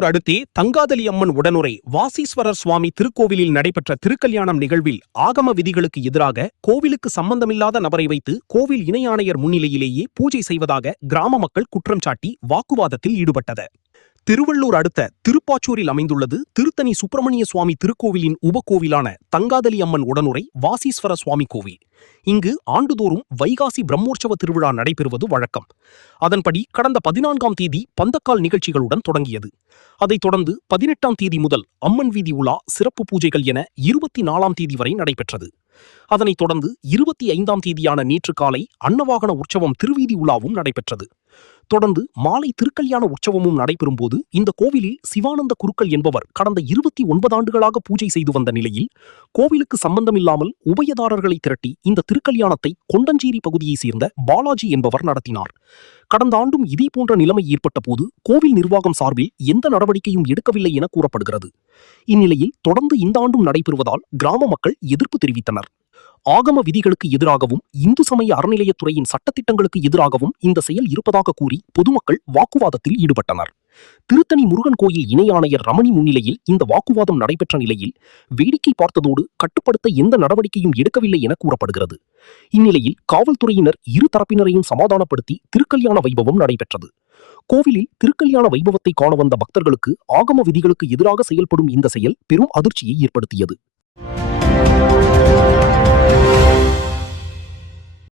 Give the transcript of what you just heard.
திருவள்ளூர் அடுத்தே தங்காதலி அம்மன் உடனுரை வாசீஸ்வரர் சுவாமி திருக்கோவிலில் நடைபெற்ற திருக்கல்யாணம் நிகழ்வில் ஆகம விதிகளுக்கு எதிராக கோவிலுக்கு சம்பந்தமில்லாத நபரை வைத்து கோவில் இணை ஆணையர் முன்னிலையிலேயே பூஜை செய்வதாக கிராம மக்கள் குற்றம் சாட்டி வாக்குவாதத்தில் ஈடுபட்டது. திருவள்ளூர் அடுத்த திருப்பாச்சூரில் அமைந்துள்ளது திருத்தணி சுப்பிரமணிய சுவாமி திருக்கோவிலின் உபகோவிலான தங்காதலி அம்மன் உடனுரை வாசீஸ்வர சுவாமி கோவில். இங்கு ஆண்டுதோறும் வைகாசி பிரம்மோற்சவ திருவிழா நடைபெறுவது வழக்கம். அதன்படி கடந்த 14ஆம் தேதி பந்தக்கால் நிகழ்ச்சிகளுடன் தொடங்கியது. அதைத் தொடர்ந்து 18ஆம் தேதி முதல் அம்மன் வீதி உலா, சிறப்பு பூஜைகள் என 24ஆம் தேதி வரை நடைபெற்றது. அதனைத் தொடர்ந்து 25ஆம் தேதியான நேற்று காலை அன்னவாகன உற்சவம் திருவீதி உலாவும் நடைபெற்றது. தொடர்ந்து மாலை திருக்கல்யாண உற்சவமும் நடைபெறும் போது இந்த கோவிலில் சிவானந்த குருக்கள் என்பவர் கடந்த 29 ஆண்டுகளாக பூஜை செய்து வந்த நிலையில் கோவிலுக்கு சம்பந்தமில்லாமல் உபயதாரர்களை திரட்டி இந்த திருக்கல்யாணத்தை கொண்டஞ்சேரி பகுதியைச் சேர்ந்த பாலாஜி என்பவர் நடத்தினார். கடந்த ஆண்டும் இதேபோன்ற நிலைமை ஏற்பட்ட போது கோவில் நிர்வாகம் சார்பில் எந்த நடவடிக்கையும் எடுக்கவில்லை என கூறப்படுகிறது. இந்நிலையில் தொடர்ந்து இந்த ஆண்டும் நடைபெறுவதால் கிராம மக்கள் எதிர்ப்பு தெரிவித்தனர். ஆகம விதிகளுக்கு எதிராகவும் இந்து சமய அறநிலையத்துறையின் சட்டத்திட்டங்களுக்கு எதிராகவும் இந்த செயல் இருப்பதாக கூறி பொதுமக்கள் வாக்குவாதத்தில் ஈடுபட்டனர். திருத்தணி முருகன் கோயில் இணை ஆணையர் ரமணி முன்னிலையில் இந்த வாக்குவாதம் நடைபெற்ற நிலையில் வேடிக்கை பார்த்ததோடு கட்டுப்படுத்த எந்த நடவடிக்கையும் எடுக்கவில்லை என கூறப்படுகிறது. இந்நிலையில் காவல்துறையினர் இரு தரப்பினரையும் சமாதானப்படுத்தி திருக்கல்யாண வைபவம் நடைபெற்றது. கோவிலில் திருக்கல்யாண வைபவத்தை காண வந்த பக்தர்களுக்கு ஆகம விதிகளுக்கு எதிராக செயல்படும் இந்த செயல் பெரும் அதிர்ச்சியை ஏற்படுத்தியது.